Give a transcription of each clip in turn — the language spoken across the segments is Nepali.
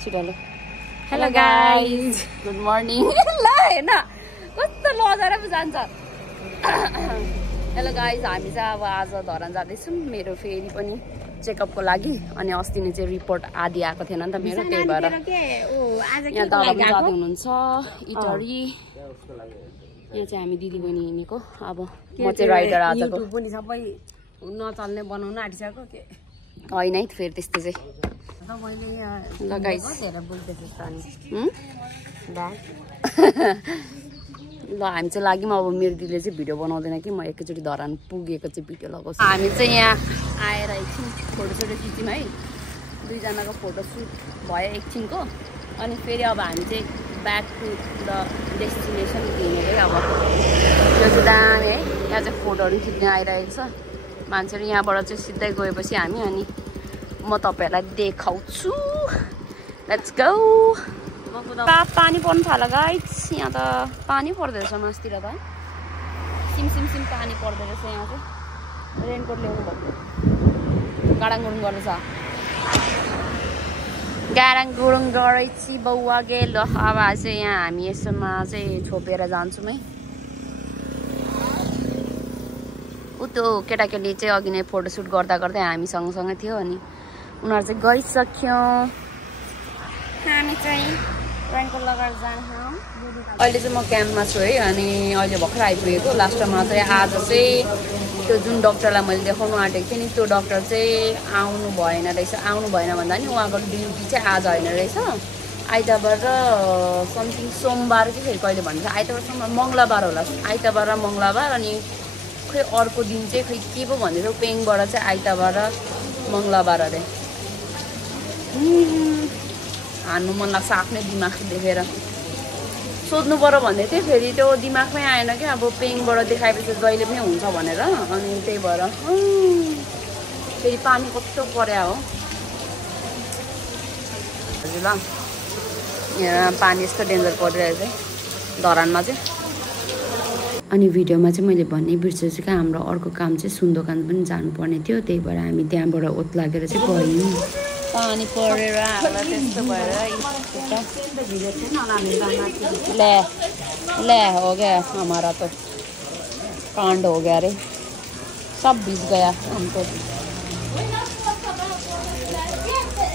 छिटो ल हेलो गाइज गुड मर्निङ ल हेर्न कस्तो लजाएर पो जान्छ हेलो गाइज हामी चाहिँ अब आज धरान जाँदैछौँ मेरो फेरि पनि चेकअपको लागि अनि अस्ति नै चाहिँ रिपोर्ट आदि आएको थिएन नि त मेरो त्यही भएर यहाँ दादा पनि जाँदै हुनुहुन्छ इटरी यहाँ चाहिँ हामी दिदी बहिनी हिँडेको अब म चाहिँ राइडर आजको पनि सबै नचल्ने बनाउन आँटिसक्यो के होइन है फेरि त्यस्तो चाहिँ ल गाइस ल हामी चाहिँ लाग्यौँ अब मेरो दिदीले चाहिँ भिडियो बनाउँदैन कि म एकैचोटि धरान पुगेको चाहिँ भिडियो लगाउँछु हामी चाहिँ यहाँ आएर एकछिन फोटोसोटो खिच्यौँ है दुईजनाको फोटोसुट भयो एकछिनको अनि फेरि अब हामी चाहिँ ब्याक टु द डेस्टिनेसन हिँडेकै अब यो चाहिँ दामी है यहाँ चाहिँ फोटोहरू खिच्न आइरहेको छ मान्छेहरू यहाँबाट चाहिँ सिधै गएपछि हामी अनि म तपाईँहरूलाई देखाउँछु लेट्स गो पानी पर्नु थाल्यो गाइस यहाँ त पानी पर्दो रहेछ मासतिर त सिम पानी पर्दो रहेछ यहाँ चाहिँ रेनकोट ल्याउनु भएको गाडाङ गुडुङ गर्दैछ गाडाङ गुडुङ गरेछ बौवा गेल अब चाहिँ यहाँ हामी यसमा चाहिँ छोपेर जान्छौँ है ऊ त्यो केटाकेटी चाहिँ अघि नै फोटोसुट गर्दा गर्दै हामी सँगसँगै थियो अनि उनीहरू चाहिँ गइसक्यो हामी चाहिँ रेनकोट लगाएर जान्छौँ अहिले चाहिँ म क्याम्पमा छु है अनि अहिले भर्खर आइपुगेको लास्टमा चाहिँ आज चाहिँ त्यो जुन डक्टरलाई मैले देखाउनु आँटेको थिएँ नि त्यो डक्टर चाहिँ आउनु भएन रहेछ आउनु भएन भन्दा नि उहाँको ड्युटी चाहिँ आज होइन रहेछ आइतबार र समथिङ सोमबार कि फेरि कहिले भन्छ आइतबार सोमबार मङ्गलबार होला आइतबार र मङ्गलबार अनि खै अर्को दिन चाहिँ खै के पो भन्दैछ पेङबाट चाहिँ आइतबार र मङ्गलबार अरे हान्नु मन लाग्छ आफ्नै दिमाग देखेर सोध्नु पर्यो भन्दै थिएँ फेरि त्यो दिमागमै आएन क्या अब पेङबाट देखाएपछि जहिले पनि हुन्छ भनेर अनि त्यही भएर फेरि पानी कस्तो पर्या हो हजुर ल यहाँ पानी यस्तो डेन्जर परिरहेको छ धरानमा चाहिँ अनि भिडियोमा चाहिँ मैले भन्नै बिर्सेछु क्या हाम्रो अर्को काम चाहिँ सुन दोकान पनि जानुपर्ने थियो त्यही भएर हामी त्यहाँबाट ओत लागेर चाहिँ गयौँ पानी परेर त्यस्तो भएर ले हो गया हमारा तो कांड हो गया रे सब भिज गया हमको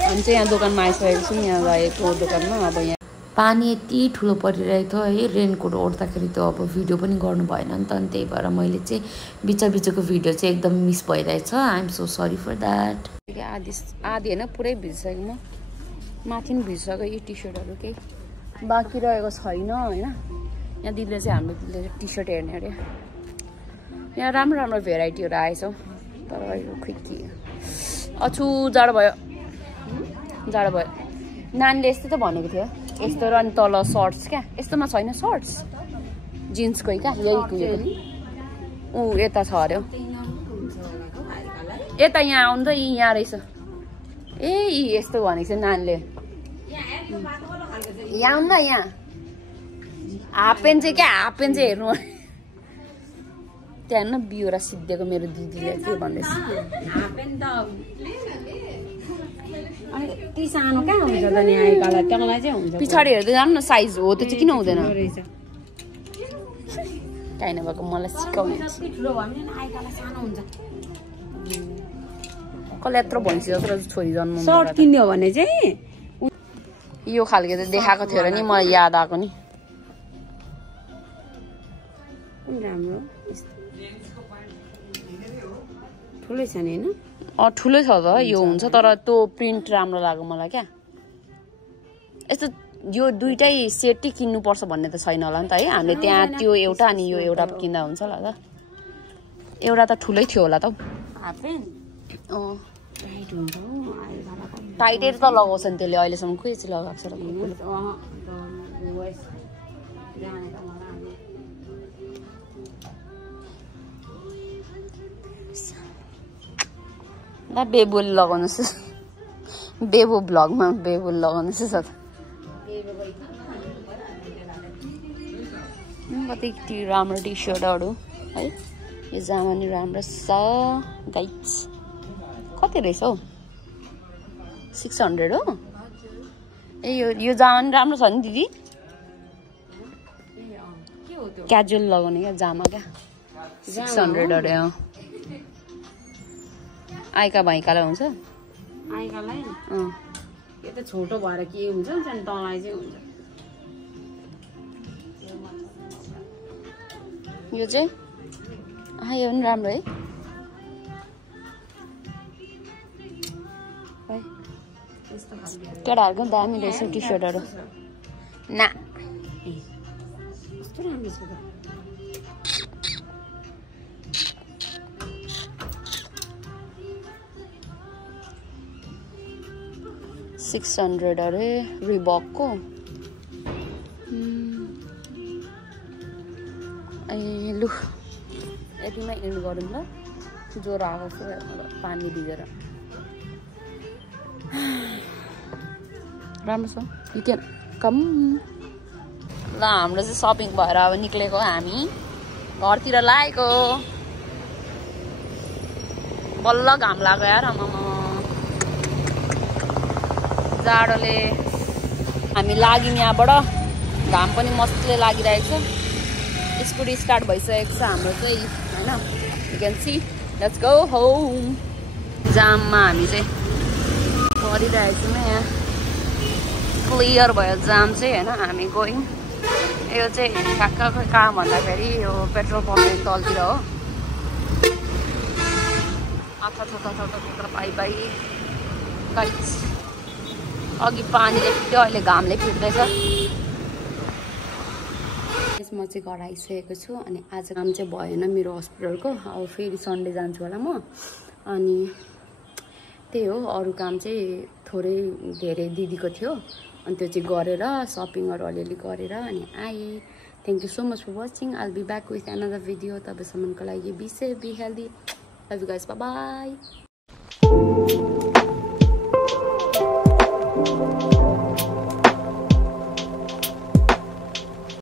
हम चाहिँ यहाँ दोकानमा आइसकेको छौँ यहाँ गएको दोकानमा अब यहाँ पानी यति ठुलो परिरहेको थियो है रेनकोट ओढ्दाखेरि त्यो अब भिडियो पनि गर्नु भएन नि त अनि त्यही भएर मैले चाहिँ बिचको भिडियो चाहिँ एकदम मिस भइरहेछ I am so sorry for that आधी होइन पुरै भिजिसकेको म माथि पनि भिजिसक्यो यो टी सर्टहरू केही बाँकी रहेको छैन होइन यहाँ दिदीले चाहिँ हाम्रो दिदीले टी सर्ट हेर्ने अरे यहाँ राम्रो राम्रो भेराइटीहरू आएछ तर खै के अछु जाडो भयो नानीले यस्तो त भनेको थियो यस्तो र अनि तल सर्ट्स क्या यस्तोमा छैन सर्ट्स जिन्सकै क्या यही ऊ यता छ अरे यता यहाँ आउनु त यहाँ रहेछ ए यस्तो भनेको छ नानीले यहाँ आउनु न यहाँ हाफ पेन्ट चाहिँ क्या हाफ पेन्ट चाहिँ हेर्नु त्यहाँ न बिहोरा सिद्धिएको मेरो दिदीले के भन्दैछ पछाडि हेर्दै जानु न साइज हो त्यो चाहिँ किन हुँदैन काहीँ नभएको मलाई सिकाउने कसले यत्रो भन्छ जत्रो छोरी जन्म सर्ट किन्यो भने चाहिँ यो खालको त देखाएको थियो र नि मलाई याद आएको नि राम्रो ठुलै छ नि होइन ठुलै छ त यो हुन्छ तर त्यो प्रिन्ट राम्रो लाग्यो मलाई क्या यस्तो यो दुइटै सेटै किन्नुपर्छ भन्ने त छैन होला नि त है हामीले त्यहाँ त्यो एउटा अनि यो एउटा किन्दा हुन्छ होला त एउटा त ठुलै थियो होला त टाइटै त लगाउँछ नि त्यसले अहिलेसम्म के चाहिँ लगाएको छ ल बेबुल लगाउनुहोस् बेबु भ्लगमा बेबुल लगाउनुहोस् त कति राम्रो टी सर्टहरू है यो जामा नि राम्रो छ गाइस कति रहेछ हौ 600 हो ए यो जामा नि राम्रो छ नि दिदी के हो त्यो क्याजुअल लगाउने क्या जामा क्या 600 अरे आइका भाइकालाई हुन्छ आइकालाई यो त छोटो भएर के हुन्छ नि तँलाई चाहिँ हुन्छ यो चाहिँ यो पनि राम्रो है केटाहरूको पनि दामी रहेछ टी सर्टहरू ना कस्तो राम्रो छ त 600 अरे रिबॉकको ए लु यतिमै एन्ड गरौँ ल ज्वरो आएको छ पानी भिजेर राम्रो छ यु क्यान कम ल हाम्रो चाहिँ सपिङ भएर अब निक्लेको हामी घरतिर लागेको बल्ल घाम लाग्यो यार आमामा जाडोले हामी लाग्यौँ यहाँबाट घाम पनि मस्तले लागिरहेको छ स्कुटी स्टार्ट भइसकेको छ हाम्रो चाहिँ होइन you can see let's go home जाममा हामी चाहिँ परिरहेको छौँ यहाँ क्लियर भयो जाम चाहिँ होइन हामी गयौँ यो चाहिँ कहाँ भन्दाखेरि यो पेट्रोल पम्प तलतिर हो पाइ गाइस अघि पानीले फिट्यो अहिले घामले फिट्दैछ यसमा चाहिँ घर आइसकेको छु अनि आज काम चाहिँ भएन मेरो हस्पिटलको अब फेरि सन्डे जान्छु होला म अनि त्यही हो अरू काम चाहिँ थोरै धेरै दिदीको थियो अनि त्यो चाहिँ गरेर सपिङहरू अलिअलि गरेर अनि आएँ thank you so much for watching I will be back with another video तबसम्मको लागि be safe be healthy love you guys bye by